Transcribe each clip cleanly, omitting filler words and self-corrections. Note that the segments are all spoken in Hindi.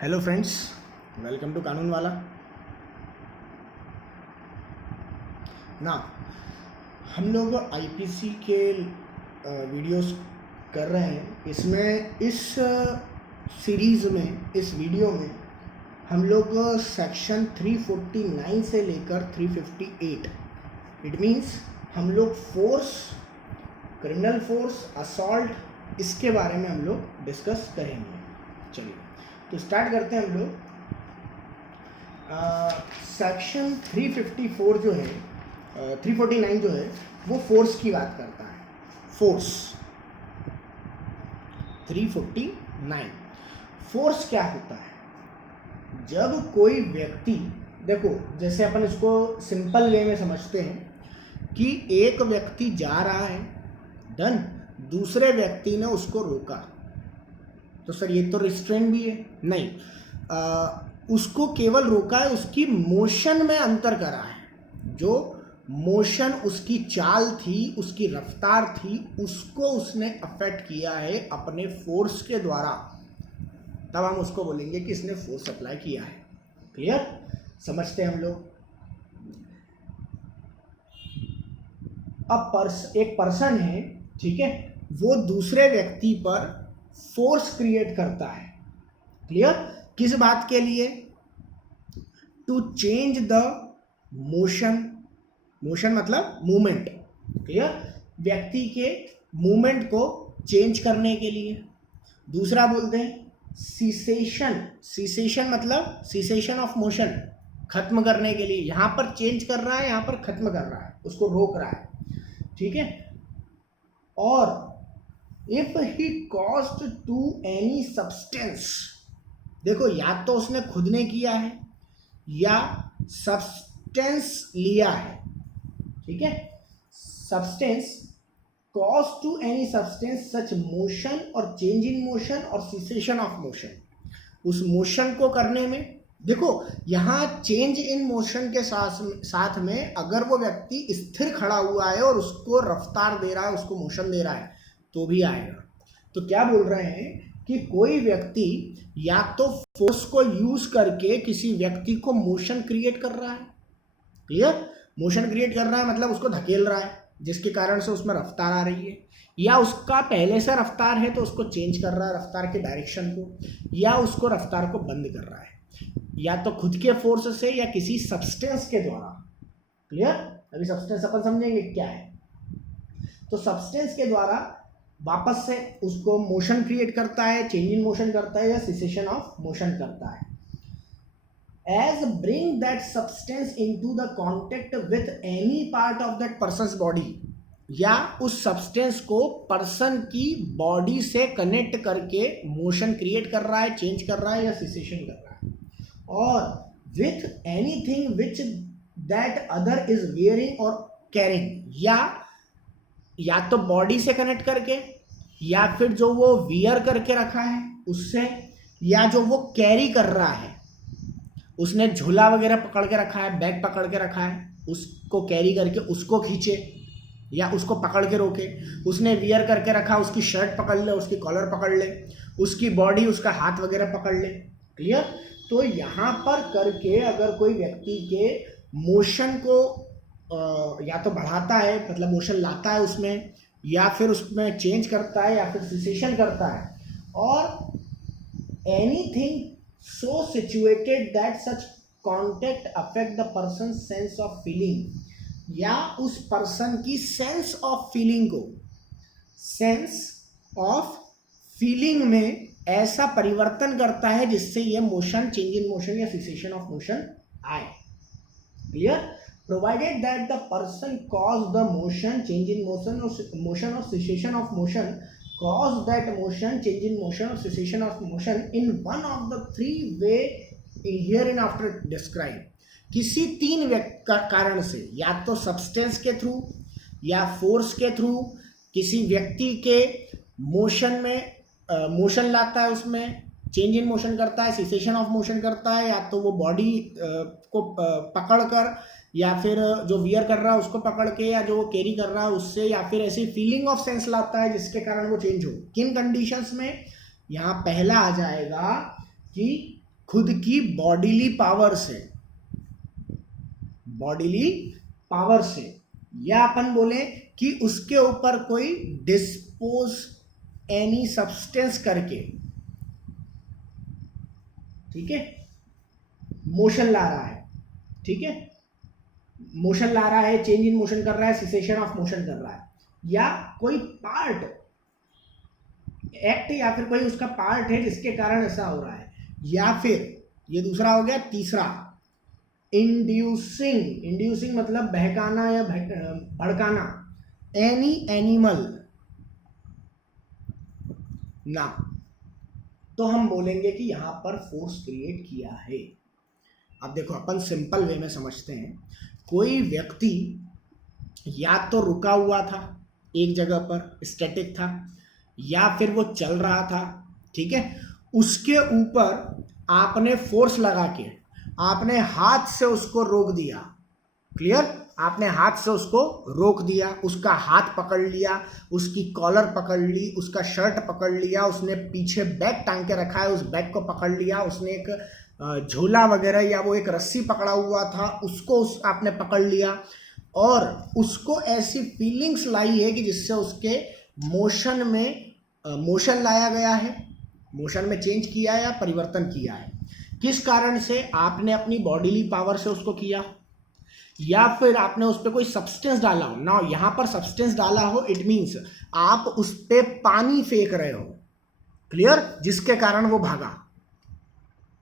हेलो फ्रेंड्स, वेलकम टू कानून वाला ना। हम लोग आईपीसी के वीडियोस कर रहे हैं। इसमें इस सीरीज़ में, इस वीडियो में हम लोग सेक्शन 349 से लेकर 358, इट मीन्स हम लोग फोर्स, क्रिमिनल फोर्स, असॉल्ट, इसके बारे में हम लोग डिस्कस करेंगे। चलिए तो स्टार्ट करते हैं हम लोग। सेक्शन 354 जो है, 349 जो है वो फोर्स की बात करता है। फोर्स 349, फोर्स क्या होता है? जब कोई व्यक्ति, देखो जैसे अपन इसको सिंपल वे में समझते हैं कि एक व्यक्ति जा रहा है, डन, दूसरे व्यक्ति ने उसको रोका, तो सर ये तो रिस्ट्रेन भी है? नहीं, उसको केवल रोका है, उसकी मोशन में अंतर करा है। जो मोशन, उसकी चाल थी, उसकी रफ्तार थी, उसको उसने अफेक्ट किया है अपने फोर्स के द्वारा, तब हम उसको बोलेंगे कि इसने फोर्स अप्लाई किया है। क्लियर? समझते हैं हम लोग। अब एक पर्सन है, ठीक है, वो दूसरे व्यक्ति पर फोर्स क्रिएट करता है। क्लियर? किस बात के लिए? To change the motion, motion मतलब मूवमेंट। क्लियर? व्यक्ति के मूवमेंट को चेंज करने के लिए। दूसरा बोलते हैं सीसेशन, सीसेशन मतलब सीसेशन ऑफ मोशन, खत्म करने के लिए। यहां पर चेंज कर रहा है, यहां पर खत्म कर रहा है, उसको रोक रहा है। ठीक है? और if he caused to any substance, देखो या तो उसने खुद ने किया है या सब्सटेंस लिया है। ठीक है? Substance, cause to any substance such motion और चेंज इन मोशन और सीसेशन ऑफ मोशन। उस मोशन को करने में, देखो यहां चेंज इन मोशन के साथ में अगर वो व्यक्ति स्थिर खड़ा हुआ है और उसको रफ्तार दे रहा है, उसको मोशन दे रहा है, तो भी आएगा। तो क्या बोल रहे हैं कि कोई व्यक्ति या तो फोर्स को यूज करके किसी व्यक्ति को मोशन क्रिएट कर रहा है। क्लियर? मोशन क्रिएट कर रहा है मतलब उसको धकेल रहा है, जिसके कारण से उसमें रफ्तार आ रही है, या उसका पहले से रफ्तार है तो उसको चेंज कर रहा है रफ्तार के डायरेक्शन को, या उसको रफ्तार को बंद कर रहा है, या तो खुद के फोर्स से या किसी सब्सटेंस के द्वारा। क्लियर? अभी सब्सटेंस अपन समझेंगे क्या है। तो सब्सटेंस के द्वारा वापस से उसको मोशन क्रिएट करता है, चेंज इन मोशन करता है, या सिसेशन ऑफ मोशन करता है। As bring that substance into the contact with any part of that person's body, या उस सब्सटेंस को पर्सन की बॉडी से कनेक्ट करके मोशन क्रिएट कर रहा है, चेंज कर रहा है, या सिसेशन कर रहा है। और with anything which that other is wearing और कैरिंग, या तो बॉडी से कनेक्ट करके, या फिर जो वो वियर करके रखा है उससे, या जो वो कैरी कर रहा है, उसने झोला वगैरह पकड़ के रखा है, बैग पकड़ के रखा है, उसको कैरी करके उसको खींचे या उसको पकड़ के रोके। उसने वियर करके रखा, उसकी शर्ट पकड़ ले, उसकी कॉलर पकड़ ले, उसकी बॉडी, उसका हाथ वगैरह पकड़ ले। क्लियर? तो यहाँ पर करके अगर कोई व्यक्ति के मोशन को या तो बढ़ाता है, मतलब मोशन लाता है उसमें, या फिर उसमें चेंज करता है, या फिर सिसेशन करता है, और anything so situated that such contact affect the person's sense of feeling, या उस पर्सन की सेंस ऑफ फीलिंग को, सेंस ऑफ फीलिंग में ऐसा परिवर्तन करता है जिससे ये मोशन, चेंज इन मोशन या सिसेशन ऑफ मोशन आए। Clear? Provided that the person cause the motion, change in motion और cessation of motion, cause that motion, change in motion or cessation of motion in one of the three way hereinafter described, किसी तीन कारण से, या तो सब्सटेंस के थ्रू, या फोर्स के थ्रू, किसी व्यक्ति के मोशन में मोशन लाता है, उसमें चेंज इन मोशन करता है, सिसेशन ऑफ मोशन करता है, या तो वो बॉडी को पकड़ कर, या फिर जो वियर कर रहा है उसको पकड़ के, या जो वो कैरी कर रहा है उससे, या फिर ऐसी फीलिंग ऑफ सेंस लाता है जिसके कारण वो चेंज हो। किन कंडीशंस में? यहाँ पहला आ जाएगा कि खुद की बॉडीली पावर से, बॉडीली पावर से, या अपन बोले कि उसके ऊपर कोई डिस्पोज एनी सब्सटेंस करके, ठीक है, मोशन ला रहा है, ठीक है, मोशन ला रहा है, चेंज इन मोशन कर रहा है, सिसेशन ऑफ मोशन कर रहा है, या कोई पार्ट एक्ट या फिर कोई उसका पार्ट है जिसके कारण ऐसा हो रहा है, या फिर ये दूसरा हो गया। तीसरा इंड्यूसिंग, इंड्यूसिंग मतलब बहकाना या भड़काना एनी एनिमल ना, तो हम बोलेंगे कि यहां पर फोर्स क्रिएट किया है। अब देखो अपन सिंपल वे में समझते हैं, कोई व्यक्ति या तो रुका हुआ था एक जगह पर, स्टैटिक था, या फिर वो चल रहा था, ठीक है, उसके ऊपर आपने फोर्स लगा के आपने हाथ से उसको रोक दिया, क्लियर, आपने हाथ से उसको रोक दिया, उसका हाथ पकड़ लिया, उसकी कॉलर पकड़ ली, उसका शर्ट पकड़ लिया, उसने पीछे बैग टांग के रखा है उस बैग को पकड़ लिया, उसने एक झोला वगैरह या वो एक रस्सी पकड़ा हुआ था उसको आपने पकड़ लिया, और उसको ऐसी फीलिंग्स लाई है कि जिससे उसके मोशन में मोशन लाया गया है, मोशन में चेंज किया है या परिवर्तन किया है। किस कारण से? आपने अपनी बॉडीली पावर से उसको किया, या फिर आपने उस पर कोई सब्सटेंस डाला हो ना। यहां पर सब्सटेंस डाला हो इट मीन्स आप उस पर पानी फेंक रहे हो, क्लियर, जिसके कारण वो भागा।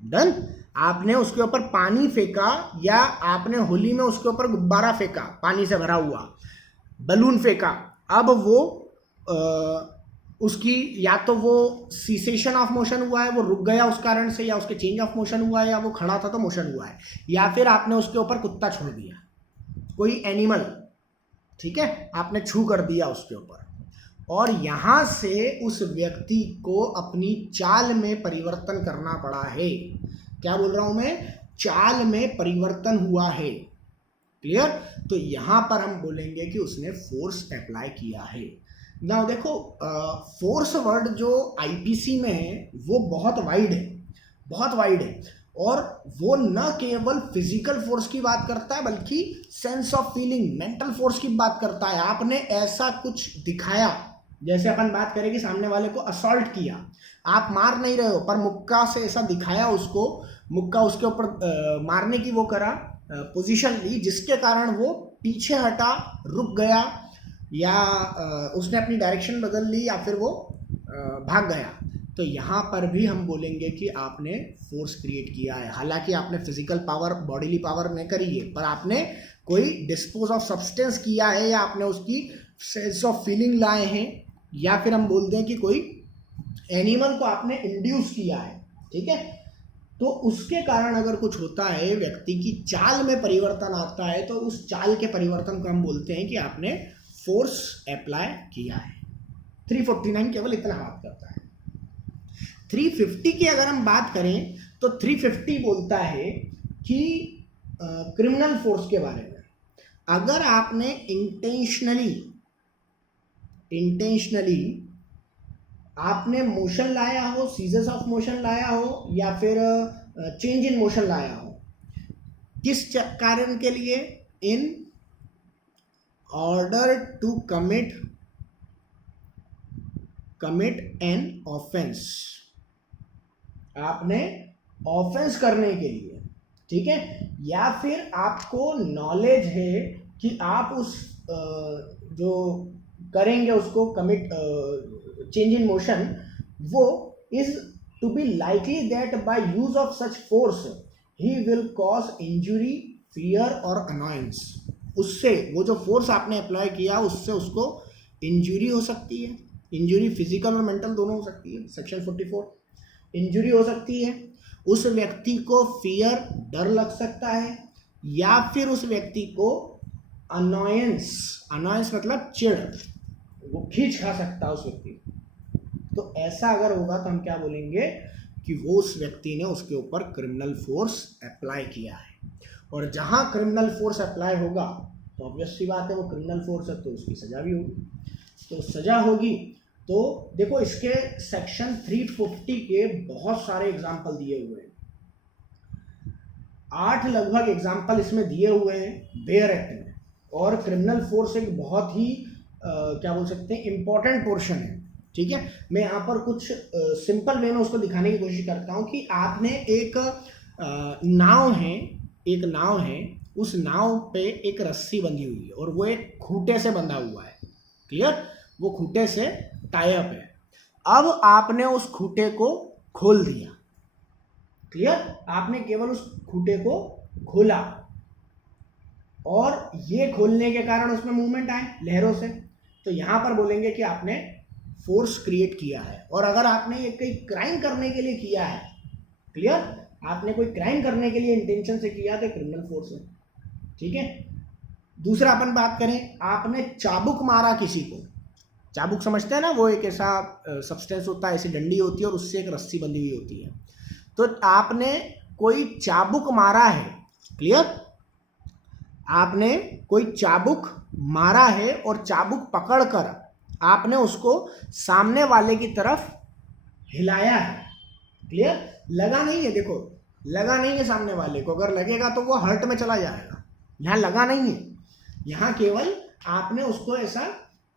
डन, आपने उसके ऊपर पानी फेंका, या आपने होली में उसके ऊपर गुब्बारा फेंका, पानी से भरा हुआ बलून फेंका, अब वो उसकी या तो वो सीसेशन ऑफ मोशन हुआ है, वो रुक गया उस कारण से, या उसके चेंज ऑफ मोशन हुआ है, या वो खड़ा था तो मोशन हुआ है, या फिर आपने उसके ऊपर कुत्ता छोड़ दिया, कोई एनिमल, ठीक है, आपने छू कर दिया उसके ऊपर, और यहां से उस व्यक्ति को अपनी चाल में परिवर्तन करना पड़ा है। क्या बोल रहा हूं मैं? चाल में परिवर्तन हुआ है, क्लियर। तो यहां पर हम बोलेंगे कि उसने फोर्स अप्लाई किया है। ना देखो, फोर्स वर्ड जो आईपीसी में है वो बहुत वाइड है, बहुत वाइड है, और वो न केवल फिजिकल फोर्स की बात करता है बल्कि sense of feeling, mental force की बात करता है। आपने ऐसा कुछ दिखाया, जैसे अपन बात करें कि सामने वाले को असॉल्ट किया, आप मार नहीं रहे हो पर मुक्का से ऐसा दिखाया उसको, मुक्का उसके ऊपर मारने की वो करा, पोजीशन ली, जिसके कारण वो पीछे हटा, रुक गया, या उसने अपनी डायरेक्शन बदल ली, या फिर वो भाग गया। तो यहाँ पर भी हम बोलेंगे कि आपने फोर्स क्रिएट किया है। हालांकि आपने फिजिकल पावर, बॉडीली पावर नहीं करी है, पर आपने कोई डिस्पोज ऑफ सब्सटेंस किया है, या आपने उसकी सेंस ऑफ फीलिंग लाए हैं, या फिर हम बोलते हैं कि कोई एनिमल को आपने इंड्यूस किया है, ठीक है। तो उसके कारण अगर कुछ होता है, व्यक्ति की चाल में परिवर्तन आता है, तो उस चाल के परिवर्तन को हम बोलते हैं कि आपने फोर्स अप्लाई किया है। 349 केवल इतना बात करता है। 350 की अगर हम बात करें तो 350 बोलता है कि क्रिमिनल फोर्स के बारे में। अगर आपने इंटेंशनली आपने मोशन लाया हो, सीजर्स ऑफ मोशन लाया हो, या फिर चेंज इन मोशन लाया हो, किस कारण के लिए? In order to commit an offence, आपने ऑफेंस करने के लिए, ठीक है, या फिर आपको नॉलेज है कि आप उस जो करेंगे उसको कमिट, चेंज इन मोशन, वो is to be likely that by use of such force he will cause injury, fear और अनॉयंस। उससे वो जो फोर्स आपने अप्लाई किया उससे उसको इंजुरी हो सकती है, इंजुरी फिजिकल और मेंटल दोनों हो सकती है, सेक्शन 44, इंजुरी हो सकती है, उस व्यक्ति को फियर, डर लग सकता है, या फिर उस व्यक्ति को अनॉयंस मतलब चिढ़, वो खींच खा सकता है उस व्यक्ति को। तो ऐसा अगर होगा तो हम क्या बोलेंगे कि वो उस व्यक्ति ने उसके ऊपर क्रिमिनल फोर्स अप्लाई किया है। और जहां क्रिमिनल फोर्स अप्लाई होगा तो ऑब्वियस सी बात है वो क्रिमिनल फोर्स है, तो उसकी सजा भी होगी। तो सजा होगी, तो देखो इसके सेक्शन 350 के बहुत सारे एग्जाम्पल दिए हुए हैं, 8 लगभग एग्जाम्पल इसमें दिए हुए हैं बेयर एक्ट में। और क्रिमिनल फोर्स एक बहुत ही क्या बोल सकते हैं इम्पोर्टेंट पोर्शन है, ठीक है। मैं यहाँ पर कुछ सिंपल वे में उसको दिखाने की कोशिश करता हूँ कि आपने एक नाव है, उस नाव पे एक रस्सी बंधी हुई है और वो एक खूंटे से बंधा हुआ है, क्लियर, वो खूंटे से टाई अप है। अब आपने उस खूंटे को खोल दिया, क्लियर, आपने केवल उस खूंटे को खोला और ये खोलने के कारण उसमें मूवमेंट आए लहरों से, तो यहां पर बोलेंगे कि आपने फोर्स क्रिएट किया है। और अगर आपने ये कोई क्राइम करने के लिए किया है, क्लियर, आपने कोई क्राइम करने के लिए इंटेंशन से किया तो क्रिमिनल फोर्स है, ठीक है। दूसरा अपन बात करें, आपने चाबुक मारा किसी को, चाबुक समझते हैं ना, वो एक ऐसा सब्सटेंस होता है, ऐसी डंडी होती है और उससे एक रस्सी बंधी हुई होती है। तो आपने कोई चाबुक मारा है, क्लियर, आपने कोई चाबुक मारा है और चाबुक पकड़कर आपने उसको सामने वाले की तरफ हिलाया है, क्लियर, लगा नहीं है, देखो लगा नहीं है सामने वाले को, अगर लगेगा तो वो हर्ट में चला जाएगा, यहाँ लगा नहीं है, यहाँ केवल आपने उसको ऐसा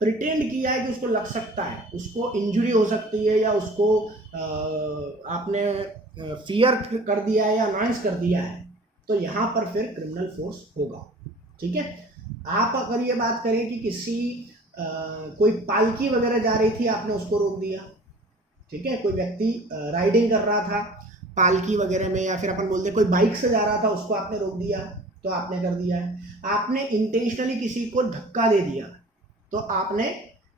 प्रिटेंड किया है कि उसको लग सकता है, उसको इंजरी हो सकती है, या उसको आपने फियर कर दिया है या अनाउंस कर दिया है, तो यहाँ पर फिर क्रिमिनल फोर्स होगा, ठीक है। आप अगर ये बात करें कि किसी कोई पालकी वगैरह जा रही थी, आपने उसको रोक दिया, ठीक है, कोई व्यक्ति राइडिंग कर रहा था पालकी वगैरह में, या फिर अपन बोलते कोई बाइक से जा रहा था, उसको आपने रोक दिया, तो आपने कर दिया है। आपने इंटेंशनली किसी को धक्का दे दिया, तो आपने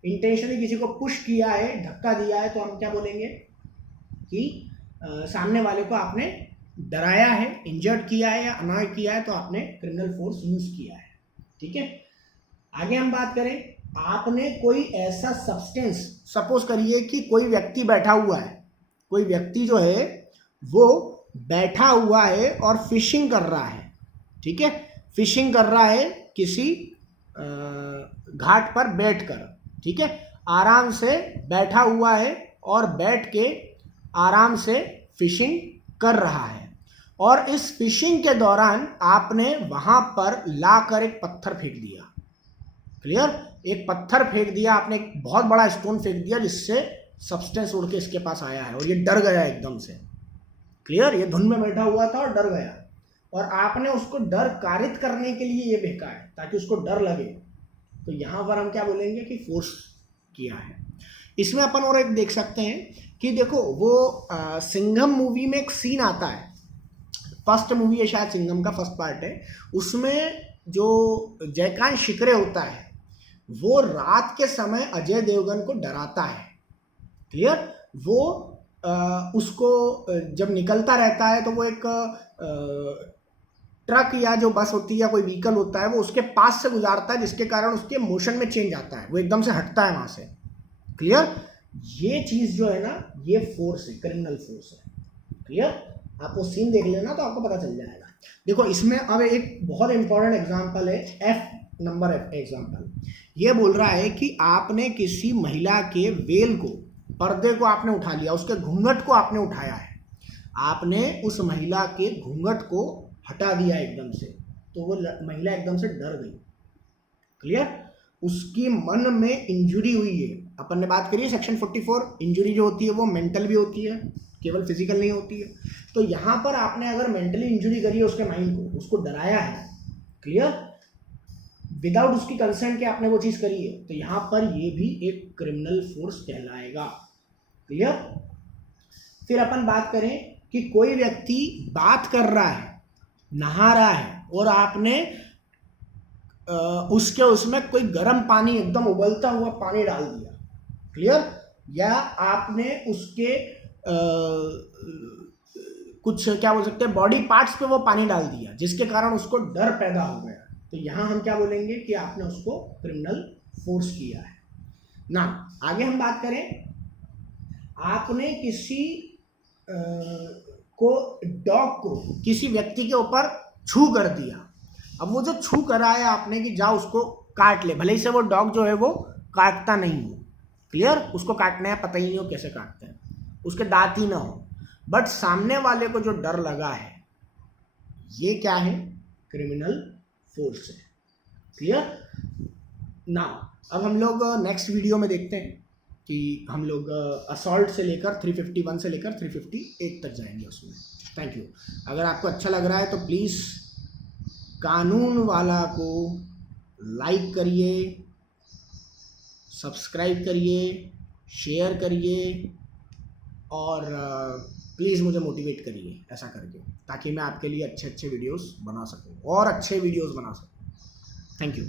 इंटेंशनली किसी को पुश किया है, धक्का दिया है, तो हम क्या बोलेंगे कि सामने वाले को आपने डराया है, इंजर्ड किया है या अनॉय किया है, तो आपने क्रिमिनल फोर्स यूज किया है, ठीक है। आगे हम बात करें, आपने कोई ऐसा सब्सटेंस, सपोज करिए कि कोई व्यक्ति बैठा हुआ है, कोई व्यक्ति जो है वो बैठा हुआ है और फिशिंग कर रहा है, ठीक है, फिशिंग कर रहा है किसी घाट पर बैठकर, ठीक है, आराम से बैठा हुआ है और बैठ के आराम से फिशिंग कर रहा है, और इस फिशिंग के दौरान आपने वहां पर लाकर एक पत्थर फेंक दिया, क्लियर, एक पत्थर फेंक दिया आपने, एक बहुत बड़ा स्टोन फेंक दिया जिससे सब्सटेंस उड़ के इसके पास आया है और ये डर गया एकदम से, क्लियर, ये धुन में बैठा हुआ था और डर गया, और आपने उसको डर कारित करने के लिए ये फेंका है ताकि उसको डर लगे, तो यहां पर हम क्या बोलेंगे कि फोर्स किया है। इसमें अपन और एक देख सकते हैं कि देखो वो सिंघम मूवी में एक सीन आता है, फर्स्ट मूवी है शायद, सिंघम का फर्स्ट पार्ट है, उसमें जो जयकांत शिकरे होता है वो रात के समय अजय देवगन को डराता है, क्लियर, वो उसको जब निकलता रहता है तो वो एक ट्रक या जो बस होती है या कोई व्हीकल होता है वो उसके पास से गुजारता है, जिसके कारण उसके मोशन में चेंज आता है, वो एकदम से हटता है वहां से, क्लियर, ये चीज जो है ना ये फोर्स है, क्रिमिनल फोर्स है, क्लियर, आप वो सीन देख लेना तो आपको पता चल जाएगा। देखो इसमें अब एक बहुत इंपॉर्टेंट एग्जांपल है, F एग्जांपल, ये बोल रहा है कि आपने किसी महिला के वेल को, पर्दे को आपने उठा लिया, उसके घूंघट को आपने उठाया है, आपने उस महिला के घूंघट को हटा दिया एकदम से, तो वो महिला एकदम से डर गई, क्लियर, उसकी मन में इंजुरी हुई है, अपन ने बात करी है सेक्शन 44, इंजुरी जो होती है वो मेंटल भी होती है, केवल फिजिकल नहीं होती है, तो यहां पर आपने अगर मेंटली इंजुरी करी है उसके माइंड को, उसको डराया है, क्लियर, विदाउट उसकी कंसेंट के आपने वो चीज करी है, तो यहां पर ये भी एक क्रिमिनल फोर्स कहलाएगा, क्लियर। फिर अपन बात करें कि कोई व्यक्ति बात कर रहा है, नहा रहा है, और आपने उसमें कोई गर्म पानी, एकदम उबलता हुआ पानी डाल दिया, क्लियर, या आपने उसके कुछ क्या बोल सकते हैं बॉडी पार्ट्स पे वो पानी डाल दिया जिसके कारण उसको डर पैदा हो गया, तो यहां हम क्या बोलेंगे कि आपने उसको क्रिमिनल फोर्स किया है ना। आगे हम बात करें, आपने किसी डॉग को किसी व्यक्ति के ऊपर छू कर दिया, अब वो जो छू करा है आपने कि जा उसको काट ले, भले ही से वो डॉग जो है वो काटता नहीं हो, क्लियर, उसको काटना है पता ही नहीं हो कैसे काटते हैं, उसके दांत ही ना हो, बट सामने वाले को जो डर लगा है, ये क्या है? क्रिमिनल फोर्स है। क्लियर? नाउ अब हम लोग नेक्स्ट वीडियो में देखते हैं कि हम लोग असॉल्ट से लेकर 351 से लेकर 358 तक जाएंगे उसमें। Thank you. अगर आपको अच्छा लग रहा है तो प्लीज़ कानून वाला को लाइक करिए, सब्सक्राइब करिए, शेयर करिए और प्लीज़ मुझे मोटिवेट करिए ऐसा करके, ताकि मैं आपके लिए अच्छे अच्छे वीडियोस बना सकूं और अच्छे वीडियोस बना सकूं। Thank you.